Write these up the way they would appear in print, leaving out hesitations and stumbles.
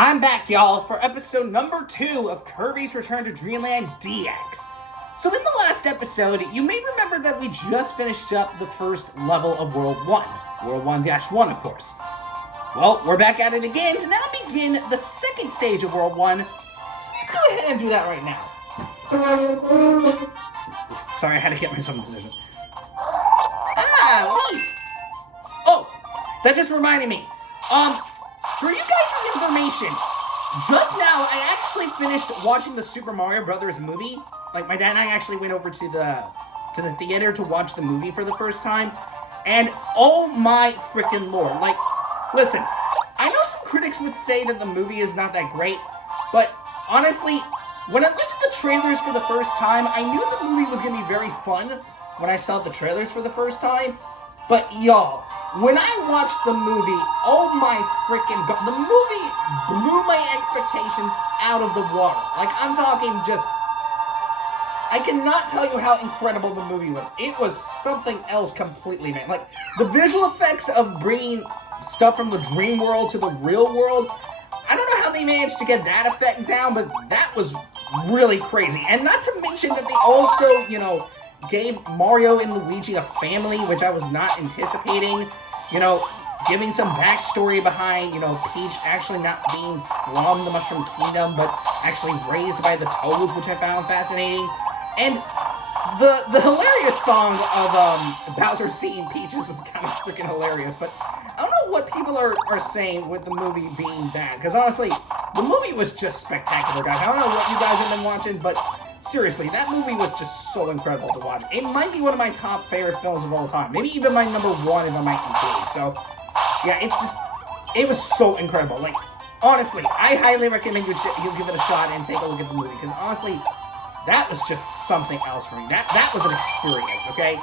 I'm back, y'all, for episode number 2 of Kirby's Return to Dreamland DX. So in the last episode, you may remember that we just finished up the first level of World 1. World 1-1, of course. Well, we're back at it again to now begin the second stage of World 1. So let's go ahead and do that right now. Sorry, I had to get myself in position. Leaf! Oh, that just reminded me. For you guys' information, just now I actually finished watching the Super Mario Brothers movie. Like, my dad and I actually went over to the theater to watch the movie for the first time. And oh my freaking lord. Like, listen, I know some critics would say that the movie is not that great, but honestly, when I looked at the trailers for the first time, I knew the movie was going to be very fun when I saw the trailers for the first time. But y'all, when I watched the movie, oh my freaking god, the movie blew my expectations out of the water. Like, I'm talking just, I cannot tell you how incredible the movie was. It was something else completely, man. Like, the visual effects of bringing stuff from the dream world to the real world, I don't know how they managed to get that effect down, but that was really crazy. And not to mention that they also, you know, gave Mario and Luigi a family, which I was not anticipating. You know, giving some backstory behind, you know, Peach actually not being from the Mushroom Kingdom, but actually raised by the Toads, which I found fascinating. And the hilarious song of Bowser singing Peaches was kind of freaking hilarious, but I don't know what people are saying with the movie being bad, because honestly, the movie was just spectacular, guys. I don't know what you guys have been watching, but seriously, that movie was just so incredible to watch. It might be one of my top favorite films of all time. Maybe even my number 1 if I might include. So, yeah, it was so incredible. Like, honestly, I highly recommend you give it a shot and take a look at the movie, because honestly, that was just something else for me. That was an experience, okay?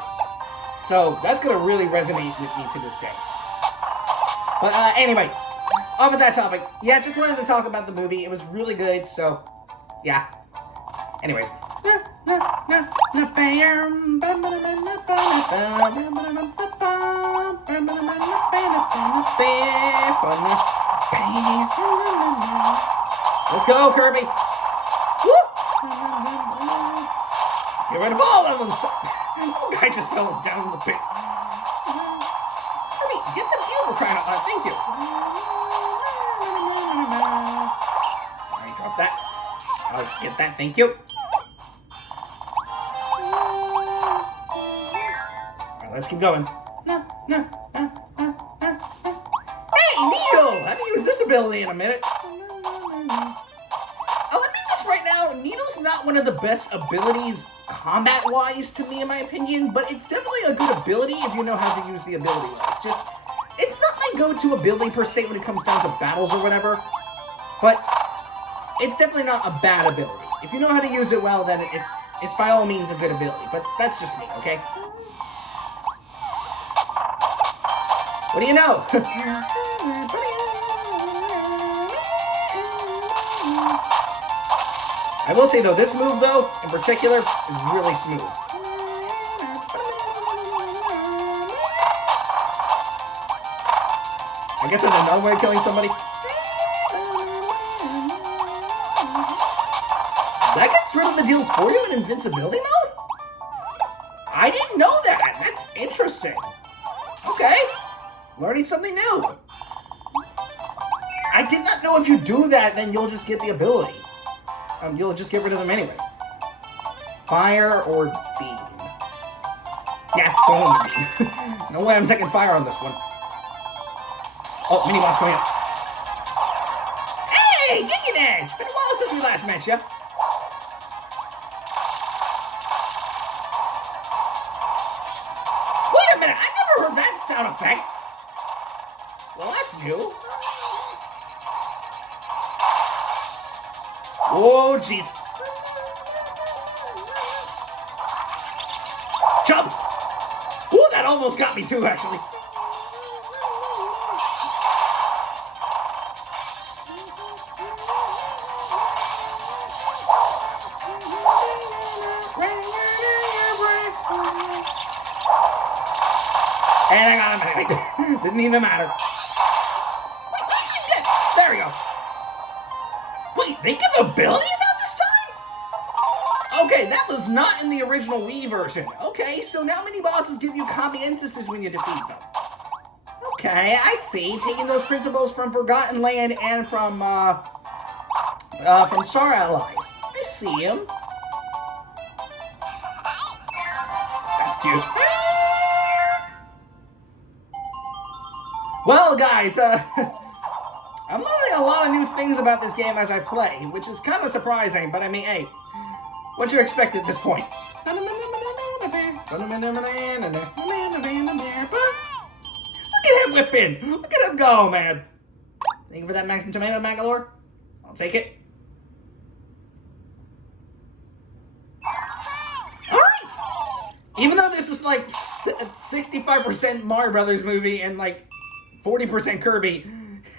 So, that's going to really resonate with me to this day. But, anyway, off of that topic, yeah, just wanted to talk about the movie. It was really good, so, yeah. Anyways. Let's go, Kirby! Woo! Get rid of all of them! Oh, guy just fell down in the pit. Kirby, get the deal for crying out loud. Thank you. Alright, drop that. I'll get that. Thank you. Alright, let's keep going. Hey, Needle! I haven't used this ability in a minute. I'll admit this right now, Needle's not one of the best abilities combat-wise to me, in my opinion, but it's definitely a good ability if you know how to use the ability. It's not my go-to ability per se when it comes down to battles or whatever, but it's definitely not a bad ability. If you know how to use it well, then it's by all means a good ability, but that's just me, okay? What do you know? I will say, though, this move, though, in particular, is really smooth. I guess there's another way of killing somebody. That gets rid of the deals for you in invincibility mode? I didn't know that. That's interesting. Okay. Learning something new. I did not know if you do that, then you'll just get the ability. You'll just get rid of them anyway. Fire or beam? Yeah, go on with beam. No way I'm taking fire on this one. Oh, mini boss coming up. Hey, Giggin Edge! Been a while since we last met ya. Wait a minute, I never heard that sound effect. Well, that's new. Oh, jeez. Jump! Ooh, that almost got me too, actually. And I got him. Didn't even matter. There we go. Wait, they give abilities out this time? Okay, that was not in the original Wii version. Okay, so now mini-bosses give you comprehensives when you defeat them. Okay, I see. Taking those principles from Forgotten Land and from Star Allies. I see him. That's cute. Well, guys, I'm learning a lot of new things about this game as I play, which is kind of surprising, but I mean, hey, what you expect at this point? Look at him whipping! Look at him go, man! Thank you for that Max and Tomato, Mangalore. I'll take it. Alright! Even though this was like 65% Mario Brothers movie and like 40% Kirby,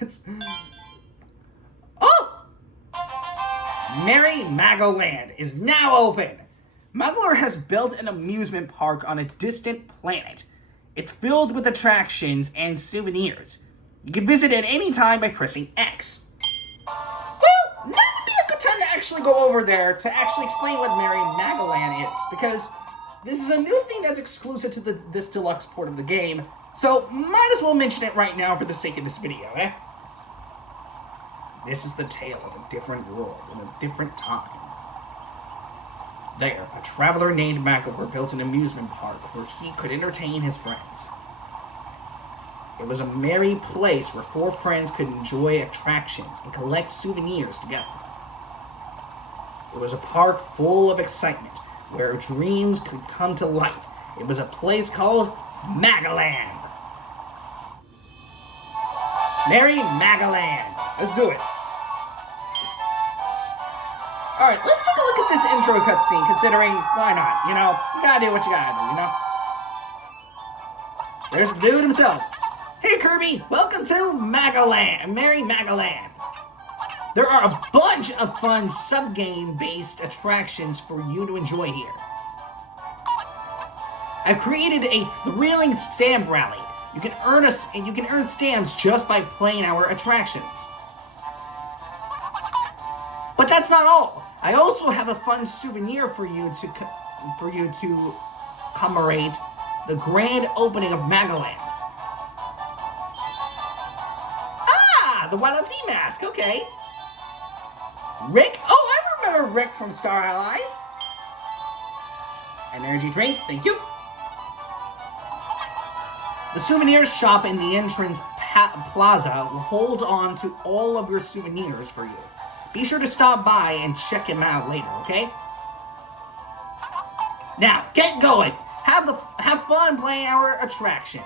it's... Oh! Merry Magoland is now open! Mangalore has built an amusement park on a distant planet. It's filled with attractions and souvenirs. You can visit at any time by pressing X. Well, now would be a good time to actually go over there to actually explain what Merry Magoland is, because this is a new thing that's exclusive to this deluxe port of the game, so might as well mention it right now for the sake of this video, eh? This is the tale of a different world in a different time. There, a traveler named Mangalore built an amusement park where he could entertain his friends. It was a merry place where 4 friends could enjoy attractions and collect souvenirs together. It was a park full of excitement where dreams could come to life. It was a place called Magaland. Merry Magaland. Let's do it. Alright, let's take a look at this intro cutscene, considering, why not? You know, you gotta do what you gotta do, you know? There's the dude himself. Hey Kirby, welcome to Magaland, Merry Magaland. There are a bunch of fun sub-game-based attractions for you to enjoy here. I've created a thrilling stamp rally. You can earn stamps just by playing our attractions. But that's not all. I also have a fun souvenir for you to commemorate the grand opening of Magaland. Ah, the Waddle Dee mask. Okay. Rick. Oh, I remember Rick from Star Allies. An energy drink. Thank you. The souvenir shop in the entrance plaza will hold on to all of your souvenirs for you. Be sure to stop by and check him out later, okay? Now, get going. Have fun playing our attractions.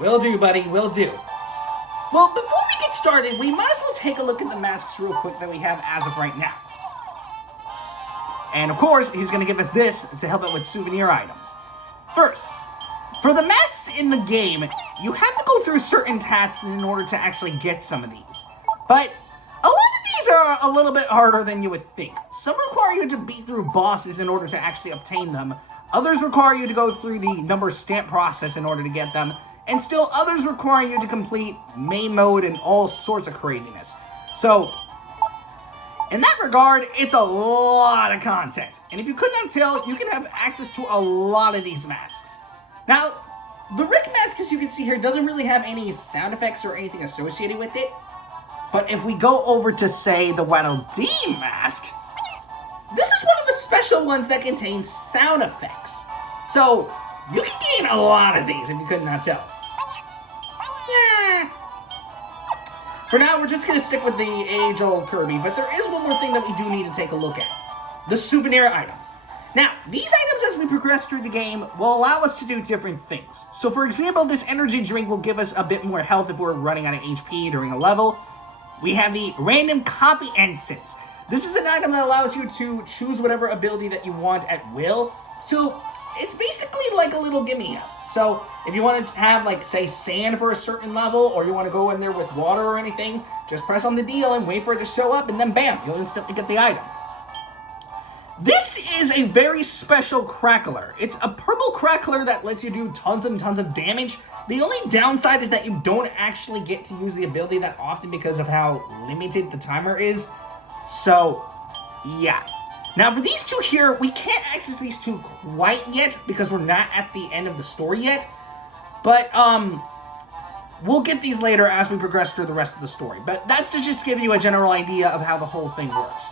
Will do, buddy. Will do. Well, before we get started, we might as well take a look at the masks real quick that we have as of right now. And of course, he's going to give us this to help out with souvenir items. First, for the masks in the game, you have to go through certain tasks in order to actually get some of these. But a lot of these are a little bit harder than you would think. Some require you to beat through bosses in order to actually obtain them. Others require you to go through the number stamp process in order to get them. And still others require you to complete main mode and all sorts of craziness. So, in that regard, it's a lot of content. And if you could not tell, you can have access to a lot of these masks. Now, the Rick mask, as you can see here, doesn't really have any sound effects or anything associated with it. But if we go over to, say, the Waddle Dee mask, this is one of the special ones that contains sound effects. So, you can gain a lot of these if you could not tell. Yeah. For now, we're just going to stick with the age-old Kirby, but there is one more thing that we do need to take a look at. The souvenir items. Now, these items, as we progress through the game, will allow us to do different things. So, for example, this energy drink will give us a bit more health if we're running out of HP during a level. We have the random copy incense. This is an item that allows you to choose whatever ability that you want at will. So it's basically like a little gimme up. So if you want to have, like, say, sand for a certain level, or you want to go in there with water or anything, just press on the deal and wait for it to show up, and then bam, you'll instantly get the item. This is a very special crackler. It's a purple crackler that lets you do tons and tons of damage. The only downside is that you don't actually get to use the ability that often because of how limited the timer is. So, yeah. Now for these two here, we can't access these two quite yet because we're not at the end of the story yet. But, we'll get these later as we progress through the rest of the story. But that's to just give you a general idea of how the whole thing works.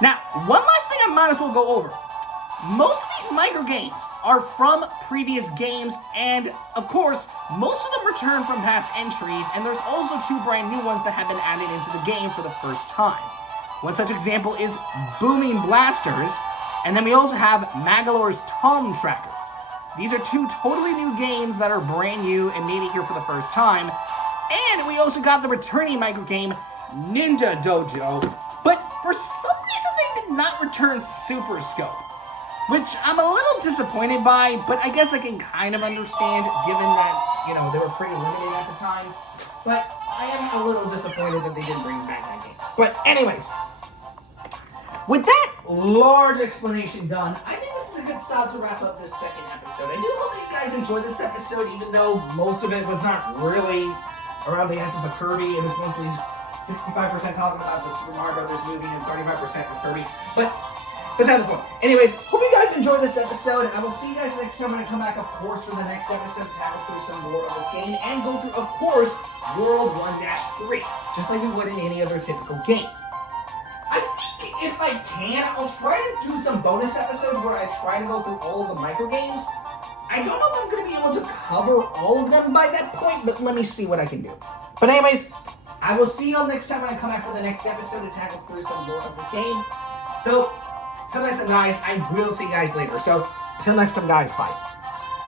Now, one last thing I might as well go over. Most of these micro games are from previous games, and of course, most of them return from past entries, and there's also 2 brand new ones that have been added into the game for the first time. One such example is Booming Blasters, and then we also have Magolor's Tom Trackers. These are 2 totally new games that are brand new and made it here for the first time, and we also got the returning micro game Ninja Dojo, but for some reason they did not return Super Scope, which I'm a little disappointed by, but I guess I can kind of understand given that, you know, they were pretty limited at the time. But I am a little disappointed that they didn't bring back that game. But anyways, with that large explanation done, I think this is a good stop to wrap up this second episode. I do hope that you guys enjoyed this episode, even though most of it was not really around the essence of Kirby. It was mostly just 65% talking about the Super Mario Brothers movie and 35% with Kirby. But beside the point. Anyways, hope you guys enjoyed this episode, and I will see you guys next time when I come back, of course, for the next episode to tackle through some more of this game and go through, of course, World 1-3, just like we would in any other typical game. I think if I can, I'll try to do some bonus episodes where I try to go through all of the micro games. I don't know if I'm going to be able to cover all of them by that point, but let me see what I can do. But anyways, I will see you all next time when I come back for the next episode to tackle through some more of this game. So, till next time, guys, I will see you guys later. So, till next time, guys, bye.